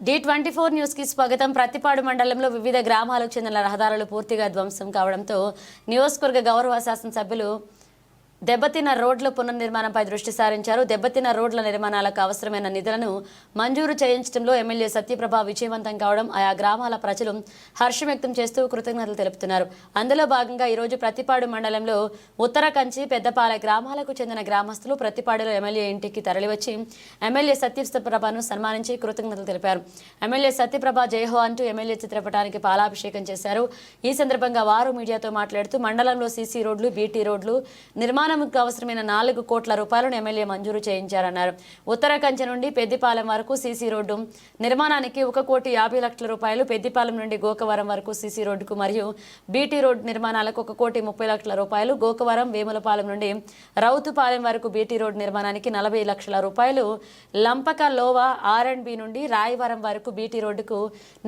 D twenty four న్యూస్కి స్వాగతం. ప్రతిపాడు మండలంలో వివిధ గ్రామాలకు చెందిన రహదారులు పూర్తిగా ధ్వంసం కావడంతో నియోజకవర్గ గౌరవ శాసనసభ్యులు దెబ్బతిన్న రోడ్ల పునర్నిర్మాణంపై దృష్టి సారించారు. దెబ్బతిన్న రోడ్ల నిర్మాణాలకు అవసరమైన నిధులను మంజూరు చేయించడంలో ఎమ్మెల్యే సత్యప్రభ విజయవంతం కావడం ఆయా గ్రామాల ప్రజలు హర్షం వ్యక్తం చేస్తూ కృతజ్ఞతలు తెలుపుతున్నారు. అందులో భాగంగా ఈరోజు ప్రతిపాడు మండలంలో ఉత్తర కంచి పెద్దపాల గ్రామాలకు చెందిన గ్రామస్తులు ప్రతిపాడులో ఎమ్మెల్యే ఇంటికి తరలివచ్చి ఎమ్మెల్యే సత్యప్రభను సన్మానించి కృతజ్ఞతలు తెలిపారు. ఎమ్మెల్యే సత్యప్రభ జయహో అంటూ ఎమ్మెల్యే చిత్రపటానికి పాలాభిషేకం చేశారు. ఈ సందర్భంగా వారు మీడియాతో మాట్లాడుతూ మండలంలో సీసీ రోడ్లు బీటీ రోడ్లు నిర్మాణంకు అవసరమైన నాలుగు కోట్ల రూపాయలను ఎమ్మెల్యే మంజూరు చేయించారన్నారు. ఉత్తర కంచె నుండి పెద్దిపాలెం వరకు సీసీ రోడ్డు నిర్మాణానికి ఒక కోటి యాభై లక్షల రూపాయలు పెద్దిపాలెం నుండి గోకవరం వరకు సీసీ రోడ్డుకు మరియు బీటీ రోడ్డు నిర్మాణాలకు ఒక కోటి ముప్పై లక్షల రూపాయలు గోకవరం వేములపాలెం నుండి రౌతుపాలెం వరకు బీటీ రోడ్డు నిర్మాణానికి నలభై లక్షల రూపాయలు Lampakalova R and B నుండి రాయవరం వరకు బీటీ రోడ్డుకు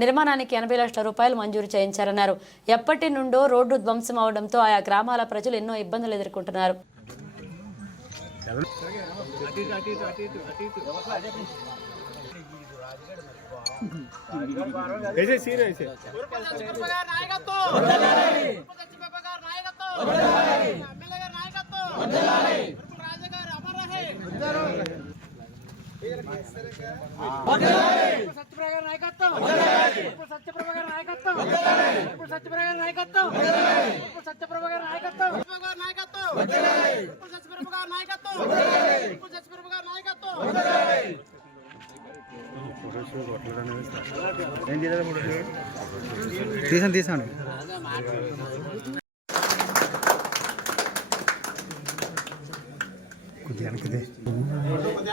నిర్మాణానికి ఎనభై లక్షల రూపాయలు మంజూరు చేయించారన్నారు. ఎప్పటి నుండో రోడ్డు ధ్వంసం అవడంతో ఆయా గ్రామాల ప్రజలు ఎన్నో ఇబ్బందులు ఎదుర్కొంటున్నారు. ऐसे सीन ऐसे సత్యప్రభ నాయకత్వం ఇప్పుడు సత్యప్రభ గారి నాయకత్వం సత్యప్రభ గారి నాయకత్వం సత్యప్రభ గారి నాయకత్వం సత్యప్రభ గారి నాయకత్వం సత్యప్రభ గారి నాయకత్వం సత్యప్రభ గారి నాయకత్వం తీసాను తీసాను కొద్దిగా వెనకదే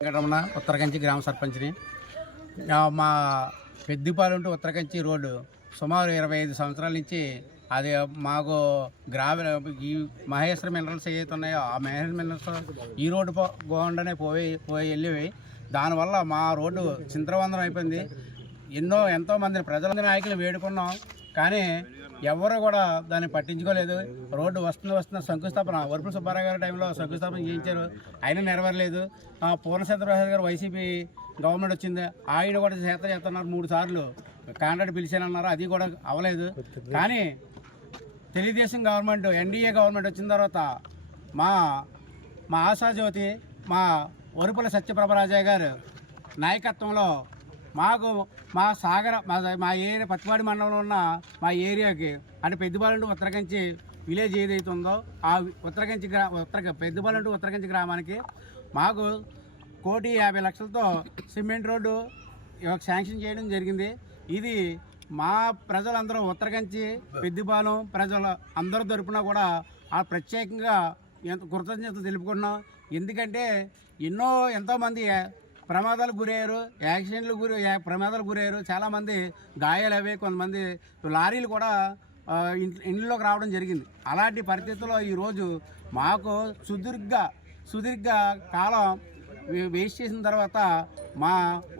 వెంకటరమణ ఉత్తరకంచి గ్రామ సర్పంచ్ని. మా పెద్దిపాలెం టు ఉత్తరకంచి రోడ్డు సుమారు ఇరవై ఐదు సంవత్సరాల నుంచి అది మాకు గ్రామ ఈ మహేశ్వర మినరల్స్ ఏవైతే ఉన్నాయో ఆ మహేశ్వర మినరల్స్ ఈ రోడ్డు పో- పోయి పోయి వెళ్ళివి దానివల్ల మా రోడ్డు చింతవందనం అయిపోయింది. ఎన్నో ఎంతో మంది ప్రజల నాయకులు వేడుకున్నాం. కానీ ఎవరు కూడా దాన్ని పట్టించుకోలేదు. రోడ్డు వస్తుంది వస్తున్న శంకుస్థాపన. వరుపుల సుబ్బారావు గారి టైంలో శంకుస్థాపన చేయించారు. ఆయన నెరవేరలేదు. ఆ, ప్రసాద్ గారు వైసీపీ గవర్నమెంట్ వచ్చింది. ఆయన కూడా చేత చేస్తున్నారు మూడు సార్లు. కాంట్రాక్ట్ పిలిచానన్నారు. అది కూడా అవ్వలేదు. కానీ తెలుగుదేశం గవర్నమెంట్ ఎన్డీఏ గవర్నమెంట్ వచ్చిన తర్వాత మా మా ఆశాజ్యోతి మా వరుపుల సత్యప్రభరాజయ్య గారు నాయకత్వంలో మాకు మా సాగర మా మా ఏరియా పత్తిపాడి మండలంలో ఉన్న మా ఏరియాకి అంటే పెద్దపాలెం ఉత్తరకంచి విలేజ్ ఏదైతే ఉందో ఆ ఉత్తరకంచి గ్రా ఉత్తర పెద్దపాలెం ఉత్తరకంచి గ్రామానికి మాకు కోటి యాభై లక్షలతో సిమెంట్ రోడ్డు శాంక్షన్ చేయడం జరిగింది. ఇది మా ప్రజలందరూ ఉత్తరకంచి పెద్దిపాలెం ప్రజల అందరూ తరపున కూడా ఆ ప్రత్యేకంగా ఎంత కృతజ్ఞత తెలుపుకున్నాం ఎందుకంటే ఎన్నో ఎంతోమంది ప్రమాదాలకు గురయ్యారు యాక్సిడెంట్లు గురి ప్రమాదాలు ప్రమాదాలకు గురయ్యారు. చాలామంది గాయాలు అవి కొంతమంది లారీలు కూడా ఇంట్లోకి రావడం జరిగింది. అలాంటి పరిస్థితుల్లో ఈరోజు మాకు సుదీర్ఘ సుదీర్ఘ కాలం వేస్ట్ చేసిన తర్వాత మా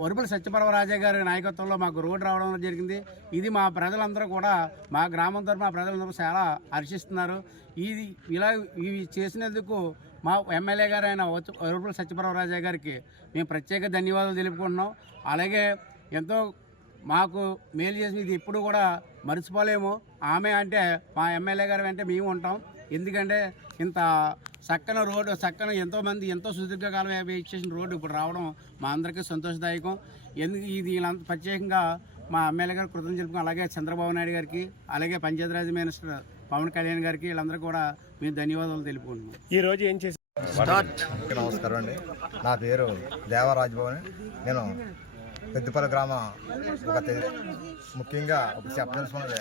వరుపుల సత్యపరవరాజా గారి నాయకత్వంలో మాకు రోడ్డు రావడం జరిగింది. ఇది మా ప్రజలందరూ కూడా మా గ్రామం తరఫున మా ప్రజలందరూ చాలా హర్షిస్తున్నారు. ఇది ఇలా ఇవి చేసినందుకు మా ఎమ్మెల్యే గారు అయిన వచ- వరుపుల గారికి మేము ప్రత్యేక ధన్యవాదాలు తెలుపుకుంటున్నాం. అలాగే ఎంతో మాకు మేలు చేసి ఇది ఎప్పుడు కూడా మర్చిపోలేము. ఆమె అంటే మా ఎమ్మెల్యే గారు అంటే మేము ఉంటాం. ఎందుకంటే ఇంత చక్కన రోడ్డు చక్కన ఎంతో మంది ఎంతో సుదీర్ఘకాలం వెయిట్ చేసిన రోడ్డు ఇప్పుడు రావడం మా అందరికీ సంతోషదాయకం. ఎందుకు ఇది వీళ్ళంతా ప్రత్యేకంగా మా ఎమ్మెల్యే గారు కృతజ్ఞతలు అలాగే చంద్రబాబు నాయుడు గారికి అలాగే పంచాయతీరాజ్ మినిస్టర్ పవన్ కళ్యాణ్ గారికి వీళ్ళందరూ కూడా మేము ధన్యవాదాలు తెలుపుకుంటున్నాం. ఈ రోజు ఏం చేసి నమస్కారం అండి. నా పేరు దేవరాజభవన్. నేను పెద్దపల్లి గ్రామ ఒక ముఖ్యంగా ఒక చెప్పదలుచుకున్నది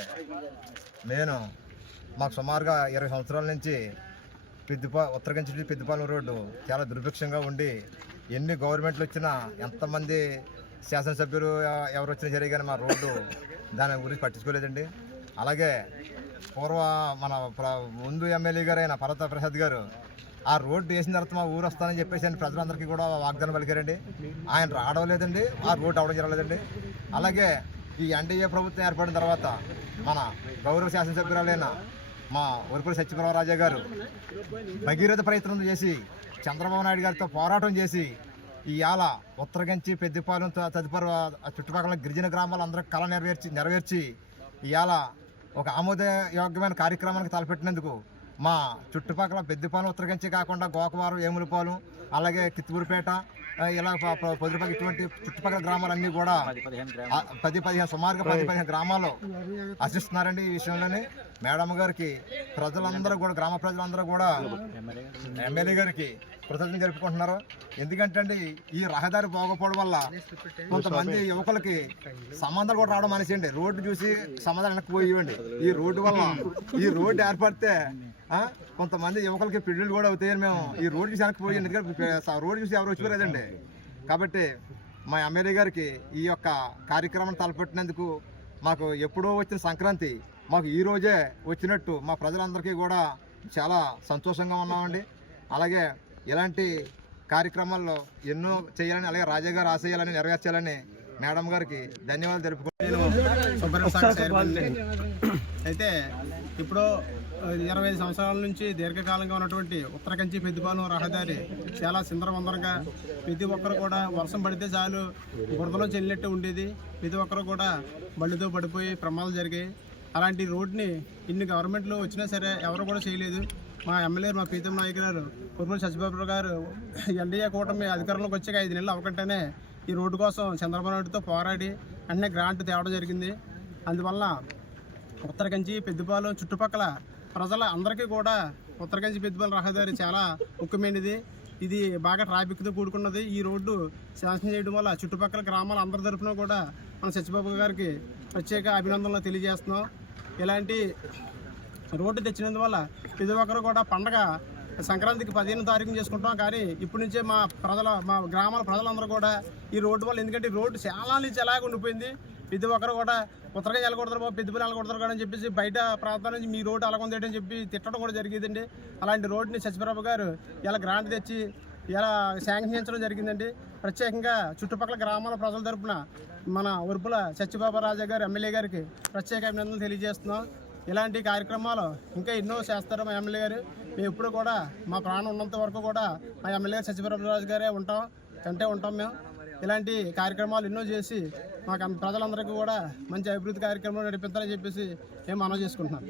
నేను మాకు సుమారుగా ఇరవై సంవత్సరాల నుంచి పెద్దపా ఉత్తరకంచి పెద్దపాలెం రోడ్డు చాలా దుర్భిక్షంగా ఉండి ఎన్ని గవర్నమెంట్లు వచ్చినా ఎంతమంది శాసనసభ్యులు ఎవరు వచ్చినా సరే కానీ మా రోడ్డు దాని గురించి పట్టించుకోలేదండి. అలాగే పూర్వ మన ముందు ఎమ్మెల్యే గారు అయిన పర్వత ప్రసాద్ గారు ఆ రోడ్డు వేసిన తర్వాత మా ఊరు వస్తానని చెప్పేసి ఆయన ప్రజలందరికీ కూడా వాగ్దానం పలికారండి. ఆయన రావడం లేదండి ఆ రోడ్డు అవడం జరగలేదండి. అలాగే ఈ ఎన్డీఏ ప్రభుత్వం ఏర్పడిన తర్వాత మన గౌరవ శాసనసభ్యురాలైన మా ఉరుపుల సత్యప్రభరాజా గారు భగీరథ ప్రయత్నం చేసి చంద్రబాబు నాయుడు గారితో పోరాటం చేసి ఇవాళ ఉత్తరగంచి పెద్దపాలెం తదుపరి చుట్టుపక్కల గిరిజన గ్రామాలు అందరూ కళ నెరవేర్చి నెరవేర్చి ఇవాళ ఒక ఆమోదయోగ్యమైన కార్యక్రమానికి తలపెట్టినందుకు మా చుట్టుపక్కల పెద్దపాలెం ఉత్తరగంచి కాకుండా గోకవారం ఏములపాలెం అలాగే కిత్తుకూరుపేట ఆ, ఇలా పొదిరిపక్క ఇటువంటి చుట్టుపక్కల గ్రామాలన్నీ కూడా పది పదిహేను సుమారుగా పది పదిహేను గ్రామాలు ఆశిస్తున్నారండి ఈ విషయంలోనే. మేడం గారికి ప్రజలందరూ కూడా గ్రామ ప్రజలందరూ కూడా ఎమ్మెల్యే గారికి ప్రదర్శన జరుపుకుంటున్నారు? ఎందుకంటే అండి ఈ రహదారి బాగోపోవడం వల్ల కొంతమంది యువకులకి సంబంధాలు కూడా రావడం మానేసేయండి. రోడ్డు చూసి సంబంధాలు వెనక్కిపోయివ్వండి ఈ రోడ్డు వల్ల ఈ రోడ్డు ఏర్పడితే కొంతమంది యువకులకి పెళ్ళిళ్ళు కూడా అవుతాయని మేము ఈ రోడ్డు చూసి వెనక్కిపోయాం ఎందుకంటే రోడ్డు చూసి ఎవరు వచ్చిపోలేదండి కాబట్టి మా ఎమ్మెల్యే గారికి ఈ యొక్క కార్యక్రమం తలపెట్టినందుకు మాకు ఎప్పుడో వచ్చిన సంక్రాంతి మాకు ఈ రోజే వచ్చినట్టు మా ప్రజలందరికీ కూడా చాలా సంతోషంగా ఉన్నామండి. అలాగే ఇలాంటి కార్యక్రమాల్లో ఎన్నో చేయాలని అలాగే రాజా గారు ఆశయాలని నెరవేర్చాలని మేడం గారికి ధన్యవాదాలు తెలుపుకుంటున్నాను. అయితే ఇప్పుడు ఇరవై ఐదు సంవత్సరాల నుంచి దీర్ఘకాలంగా ఉన్నటువంటి ఉత్తరకంచి పెద్దపాలెం రహదారి చాలా సిందరవందరగా ప్రతి ఒక్కరు కూడా వర్షం పడితే చాలు బురదలో చెల్లినట్టు ఉండేది. ప్రతి ఒక్కరు కూడా బళ్ళుతో పడిపోయి ప్రమాదాలు జరిగాయి. అలాంటి రోడ్ని ఇన్ని గవర్నమెంట్లు వచ్చినా సరే ఎవరు కూడా చేయలేదు. మా ఎమ్మెల్యే మా ప్రీతం నాయక్ గారు కురుమూరి సత్యబాబు గారు ఎన్డీఏ కూటమి అధికారంలోకి వచ్చాక ఐదు నెలలు అవ్వకంటేనే ఈ రోడ్డు కోసం చంద్రబాబు నాయుడుతో పోరాడి అన్నీ గ్రాంట్ తేవడం జరిగింది. అందువల్ల ఉత్తరకంచి పెద్దపాలెం చుట్టుపక్కల ప్రజల అందరికీ కూడా ఉత్తరకంచి పెద్దపాలెం రహదారి చాలా ముఖ్యమైనది. ఇది బాగా ట్రాఫిక్తో కూడుకున్నది. ఈ రోడ్డు శాంక్షన్ చేయడం వల్ల చుట్టుపక్కల గ్రామాల అందరి తరఫున కూడా మన సత్యబాబు గారికి ప్రత్యేక అభినందనలు తెలియజేస్తున్నాం. ఇలాంటి రోడ్డు తెచ్చినందువల్ల ప్రతి ఒక్కరు కూడా పండగ సంక్రాంతికి పదిహేను తారీఖున చేసుకుంటాం. కానీ ఇప్పటి నుంచే మా ప్రజల మా గ్రామాల ప్రజలందరూ కూడా ఈ రోడ్డు వల్ల ఎందుకంటే రోడ్డు చాలా నుంచి ఎలాగ ఉండిపోయింది. ప్రతి ఒక్కరు కూడా ఉత్తరగా వెళ్ళకూడదు బాబు పెద్దపల్లి వెళ్ళకూడదు కూడా అని చెప్పేసి బయట ప్రాంతాల నుంచి మీ రోడ్డు అలాగ అని చెప్పి తిట్టడం కూడా జరిగిందండి. అలాంటి రోడ్డుని సత్యప్రభు గారు ఇలా గ్రాంట్ తెచ్చి ఇలా శాంక్షించడం జరిగిందండి. ప్రత్యేకంగా చుట్టుపక్కల గ్రామాల ప్రజల తరపున మన ఉరుపుల సత్యబాబు రాజా గారు ఎమ్మెల్యే గారికి ప్రత్యేక అభినందనలు తెలియజేస్తున్నాం. ఇలాంటి కార్యక్రమాలు ఇంకా ఎన్నో చేస్తారు మా ఎమ్మెల్యే గారు. మేము ఎప్పుడు కూడా మా ప్రాణం ఉన్నంత వరకు కూడా మా ఎమ్మెల్యే గారు సత్యప్రభరాజు గారే ఉంటాం అంటే ఉంటాం మేము. ఇలాంటి కార్యక్రమాలు ఎన్నో చేసి మాకు ప్రజలందరికీ కూడా మంచి అభివృద్ధి కార్యక్రమాలు నడిపించాలని చెప్పేసి మేము మనం చేసుకుంటున్నాం.